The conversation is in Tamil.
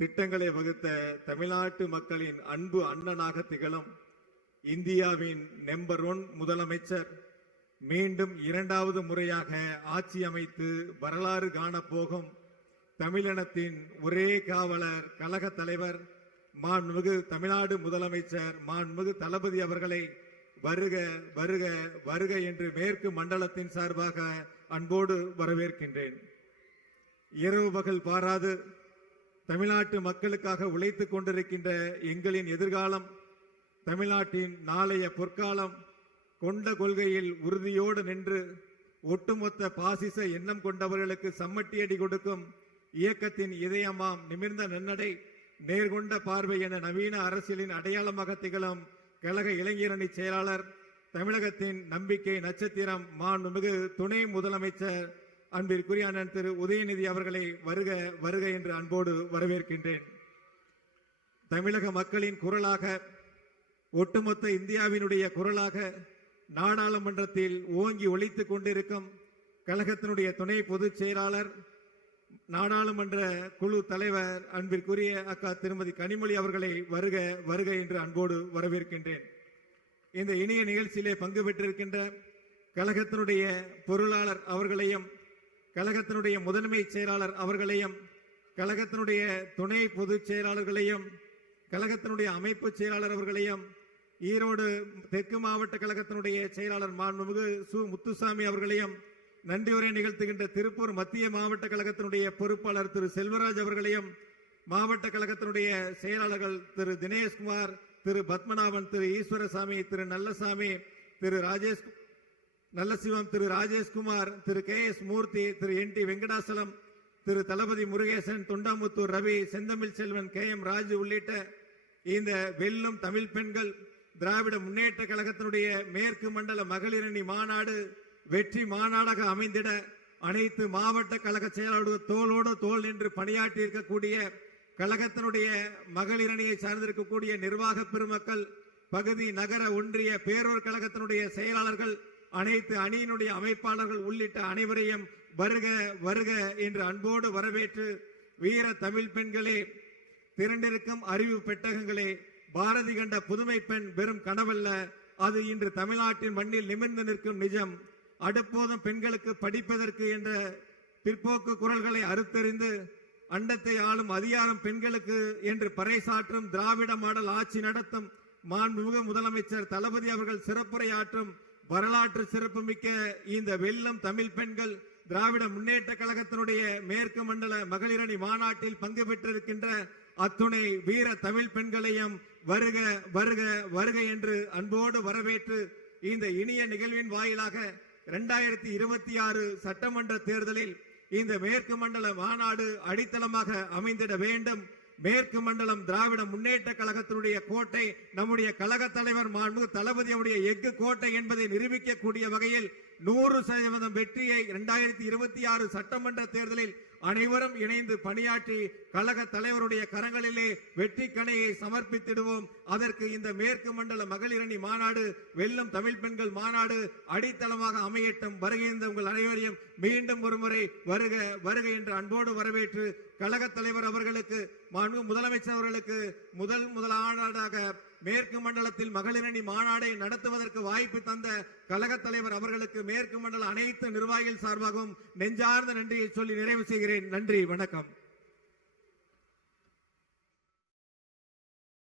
திட்டங்களை வகுத்த தமிழ்நாட்டு மக்களின் அன்பு அண்ணனாக திகழும் இந்தியாவின் நம்பர் 1 முதலமைச்சர் மீண்டும் 2வது முறையாக ஆட்சி அமைத்து வரலாறு காணப்போகும் தமிழினத்தின் ஒரே காவலர் கழக தலைவர் மாண்புமிகு தமிழ்நாடு முதலமைச்சர் மாண்புமிகு தளபதி அவர்களை வருக வருக வருக என்று மேற்கு மண்டலத்தின் சார்பாக அன்போடு வரவேற்கின்றேன். இரவு பகல் பாராது தமிழ்நாட்டு மக்களுக்காக உழைத்துக் கொண்டிருக்கின்ற எங்களின் எதிர்காலம், தமிழ்நாட்டின் நாளைய பொற்காலம் கொண்ட கொள்கையில் உறுதியோடு நின்று ஒட்டுமொத்த பாசிச எண்ணம் கொண்டவர்களுக்கு சம்மட்டியடி கொடுக்கும் இயக்கத்தின் இதயமாம் நிமிர்ந்த நன்னடை நேர்கொண்ட பார்வை என நவீன அரசியலின் அடையாளமாக திகழும் கழக இளைஞரணி செயலாளர், தமிழகத்தின் நம்பிக்கை நட்சத்திரம் மாண்புமிகு துணை முதலமைச்சர் அன்பிற்குரிய அண்ணன் திரு உதயநிதி அவர்களை வருக வருக என்று அன்போடு வரவேற்கின்றேன். தமிழக மக்களின் குரலாக, ஒட்டுமொத்த இந்தியாவினுடைய குரலாக நாடாளுமன்றத்தில் ஓங்கி ஒலித்துக் கொண்டிருக்கும் கழகத்தினுடைய துணை பொதுச் செயலாளர், நாடாளுமன்ற குழு தலைவர் அன்பிற்குரிய அக்கா திருமதி கனிமொழி அவர்களை வருக வருக என்று அன்போடு வரவேற்கின்றேன். இந்த இனிய நிகழ்ச்சியிலே பங்கு பெற்றிருக்கின்ற கழகத்தினுடைய பொருளாளர் அவர்களையும், கழகத்தினுடைய முதன்மை செயலாளர் அவர்களையும், கழகத்தினுடைய துணை பொதுச் செயலாளர்களையும், கழகத்தினுடைய அமைப்பு செயலாளர் அவர்களையும், ஈரோடு தெற்கு மாவட்ட கழகத்தினுடைய செயலாளர் மாண்புமிகு சு முத்துசாமி அவர்களையும், நன்றியுரை நிகழ்த்துகின்ற திருப்பூர் மத்திய மாவட்ட கழகத்தினுடைய பொறுப்பாளர் திரு செல்வராஜ் அவர்களையும், மாவட்ட கழகத்தினுடைய செயலாளர்கள் திரு தினேஷ்குமார், திரு பத்மநாபன், திரு ஈஸ்வரசாமி, திரு நல்லசாமி, திரு நல்லசிவம், திரு ராஜேஷ்குமார், திரு KS மூர்த்தி, திரு NT வெங்கடாசலம், திரு தளபதி முருகேசன், தொண்டாமுத்தூர் ரவி, செந்தமிழ் செல்வன், KM ராஜு உள்ளிட்ட இந்த வெல்லும் தமிழ் பெண்கள் திராவிட முன்னேற்ற கழகத்தினுடைய மேற்கு மண்டல மகளிரணி மாநாடு வெற்றி மாநாடாக அமைந்திட அனைத்து மாவட்ட கழக செயலாளர்கள் தோளோடு தோள் நின்று பணியாற்றி இருக்கக்கூடிய கழகத்தினுடைய மகளிரணியை சார்ந்திருக்கக்கூடிய நிர்வாக பெருமக்கள், பகுதி நகர ஒன்றிய பேரூர் கழகத்தினுடைய செயலாளர்கள், அனைத்து அணியினுடைய அமைப்பாளர்கள் உள்ளிட்ட அனைவரையும் வருக வருக என்று அன்போடு வரவேற்று, வீர தமிழ் பெண்களே, திரண்டிருக்கும் அறிவு பெட்டகங்களே, பாரதி கண்ட புதுமை பெண் வெறும் கனவல்ல, அது இன்று தமிழ்நாட்டின் மண்ணில் நிமிர்ந்து நிற்கும் நிஜம். அடுப்போதும் பெண்களுக்கு படிப்பதற்கு என்ற பிற்போக்கு குரல்களை அறுத்தறிந்து அண்டத்தை ஆளும் அதிகாரம் பெண்களுக்கு என்று பறைசாற்றும் திராவிட மாடல் ஆட்சி நடத்தும் மாண்புமிகு முதலமைச்சர் தளபதி அவர்கள் சிறப்புரையாற்றும் வரலாற்று சிறப்புமிக்க இந்த வெல்லும் தமிழ் பெண்கள் திராவிட முன்னேற்ற கழகத்தினுடைய மேற்கு மண்டல மகளிரணி மாநாட்டில் பங்கு பெற்றிருக்கின்ற அத்துணை வீர தமிழ் பெண்களையும் வருக வருக வருக என்று அன்போடு வரவேற்று, இந்த இனிய நிகழ்வின் வாயிலாக 2026 சட்டமன்ற தேர்தலில் இந்த மேற்கு மண்டல மாநாடு அடித்தளமாக அமைந்திட வேண்டும். மேற்கு மண்டலம் திராவிட முன்னேற்ற கழகத்தினுடைய கோட்டை, நம்முடைய கழக தலைவர் மாண்புமிகு தளபதியுடைய எஃகு கோட்டை என்பதை நிரூபிக்கக்கூடிய வகையில் 100% வெற்றியை 2026 சட்டமன்ற தேர்தலில் அனைவரும் இணைந்து பணியாற்றி கழக தலைவருடைய கரங்களிலே வெற்றி கணையை சமர்ப்பித்திடுவோம். அதற்கு இந்த மேற்கு மண்டல மகளிரணி மாநாடு, வெல்லும் தமிழ் பெண்கள் மாநாடு அடித்தளமாக அமையட்டும். வருகின்ற உங்கள் அனைவரையும் மீண்டும் ஒருமுறை வருக வருக என்று அன்போடு வரவேற்று, கழக தலைவர் அவர்களுக்கு, முதலமைச்சர் அவர்களுக்கு முதலாவதாக மேற்கு மண்டலத்தில் மகளிரணி மாநாடை நடத்துவதற்கு வாய்ப்பு தந்த கழக தலைவர் அவர்களுக்கு மேற்கு மண்டல அனைத்து நிர்வாகிகள் சார்பாகவும் நெஞ்சார்ந்த நன்றியை சொல்லி நிறைவு செய்கிறேன். நன்றி, வணக்கம்.